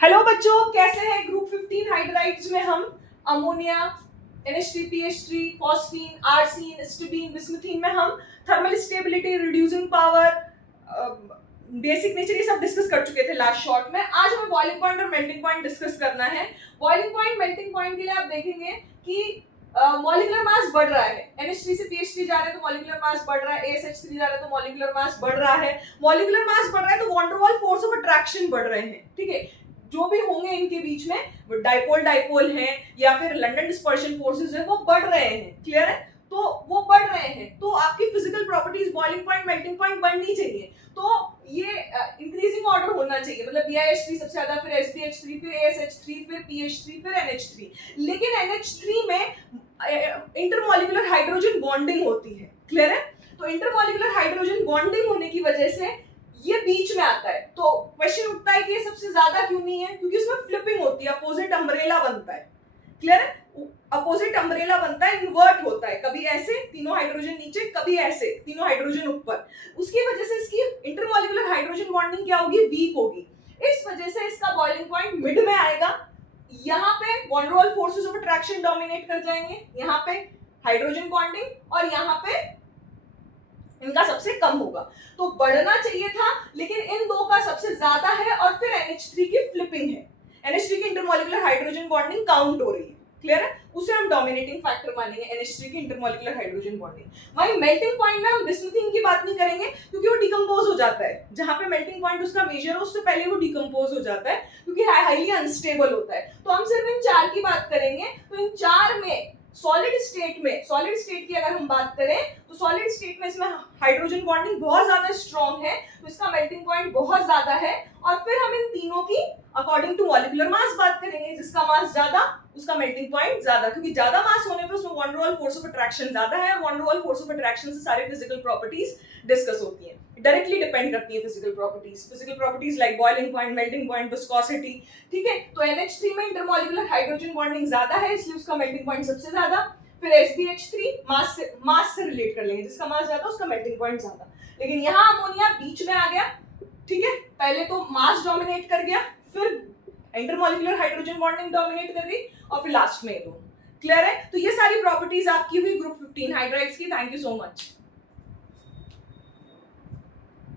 Hello बच्चों, कैसे हैं? ग्रुप 15 हाइड्राइड्स में हम अमोनिया, NH3, फॉस्फीन, आर्सीन, स्टिबीन, बिस्मुथीन में हम thermal stability, reducing power, basic nature ये सब डिस्कस कर चुके थे लास्ट शॉर्ट में। आज हमें बॉइलिंग पॉइंट और मेल्टिंग पॉइंट डिस्कस करना है। बॉइलिंग पॉइंट, मेल्टिंग पॉइंट के लिए आप देखेंगे कि मॉलिक्यूलर मास बढ़ रहा है। NH3 से PH3 जा रहे हैं तो मॉलिक्यूलर मास बढ़ रहा है, ASH3 जा रहे हैं तो मॉलिक्यूलर मास बढ़ रहा है। मॉलिक्यूलर मास बढ़ रहा है तो वॉन डर वाल फोर्स ऑफ अट्रैक्शन बढ़ रहे हैं। ठीक है, जो भी होंगे इनके बीच में डाइपोल हैं या फिर लंडन डिस्पर्शन फोर्सेस है, वो बढ़ रहे हैं। क्लियर है? तो वो बढ़ रहे हैं तो आपकी physical properties boiling point, melting point बढ़नी चाहिए। तो ये इंक्रीजिंग ऑर्डर होना चाहिए, मतलब BiH3 सबसे ज्यादा, फिर SbH3, फिर ASH3, फिर PH3, फिर NH3। लेकिन NH3 में इंटरमॉलिक्यूलर हाइड्रोजन बॉन्डिंग होती है। क्लियर है? तो इंटरमॉलिक्यूलर हाइड्रोजन बॉन्डिंग होने की वजह से ये बीच में आता है। तो क्वेश्चन उठता है कि ये सबसे ज्यादा क्यों नहीं है? क्योंकि उसमें फ्लिपिंग होती है, अपोजिट अम्ब्रेला बनता है। क्लियर है? अपोजिट अम्ब्रेला बनता है, इन्वर्ट होता है, कभी ऐसे तीनों हाइड्रोजन नीचे, कभी ऐसे तीनों हाइड्रोजन ऊपर। उसकी वजह से इसकी इंटरमॉलिक्यूलर हाइड्रोजन बॉन्डिंग क्या होगी? वीक होगी। इस वजह से इसका बॉइलिंग पॉइंट मिड में आएगा। यहाँ पे वॉन डर वाल फोर्सेस ऑफ अट्रैक्शन डोमिनेट कर जाएंगे, यहाँ पे हाइड्रोजन बॉन्डिंग, और यहाँ पे इनका सबसे कम होगा। तो बढ़ना चाहिए था, लेकिन इन दो का सबसे ज्यादा है, और फिर NH3 की फ्लिपिंग है। NH3 की इंटरमॉलिक्यूलर हाइड्रोजन बॉन्डिंग काउंट हो रही है। क्लियर है? उसे हम डोमिनेटिंग फैक्टर मानेंगे, NH3 की इंटरमॉलिक्यूलर हाइड्रोजन बॉन्डिंग। वहीं मेल्टिंग पॉइंट में हम बिस्मुथीन की बात नहीं करेंगे, क्योंकि वो डिकम्पोज हो जाता है। जहां पे मेल्टिंग पॉइंट उसका मेजर हो, उससे पहले वो डिकम्पोज हो जाता है, क्योंकि हाईली अनस्टेबल होता है। तो हम सिर्फ इन चार की बात करेंगे। तो इन चार में सॉलिड स्टेट की अगर हम बात करें तो सॉलिड स्टेट में इसमें हाइड्रोजन बॉन्डिंग बहुत ज्यादा स्ट्रॉन्ग है, तो इसका मेल्टिंग पॉइंट बहुत ज्यादा है। और फिर हम इन तीनों की अकॉर्डिंग टू मॉलिक्यूलर मास बात करेंगे, जिसका मास ज्यादा उसका मेल्टिंग पॉइंट ज्यादा, क्योंकि ज्यादा मास होने पे उसमें वॉन डर वाल फोर्स ऑफ अट्रैक्शन ज्यादा है, और वॉन डर वाल फोर्स ऑफ अट्रैक्शन से सारे फिजिकल प्रॉपर्टीज डिस्कस होती हैं, डायरेक्टली डिपेंड करती है physical properties like boiling point, melting point, viscosity. ठीक है, तो NH3 में इंटरमॉलिक्यूलर हाइड्रोजन बॉन्डिंग ज्यादा है, इसलिए उसका मेल्टिंग पॉइंट सबसे ज्यादा। फिर SbH3 मास से रिलेट कर लेंगे, जिसका मास ज्यादा उसका मेल्टिंग पॉइंट ज्यादा। लेकिन यहाँ अमोनिया बीच में आ गया। ठीक है, पहले तो मास डोमिनेट कर गया, फिर इंटरमॉलिक्यूलर हाइड्रोजन बॉन्डिंग डोमिनेट कर गई, और फिर लास्ट में ये दो। क्लियर है? तो ये सारी प्रॉपर्टीज आपकी हुई ग्रुप 15 हाइड्राइड्स की। Thank you so much.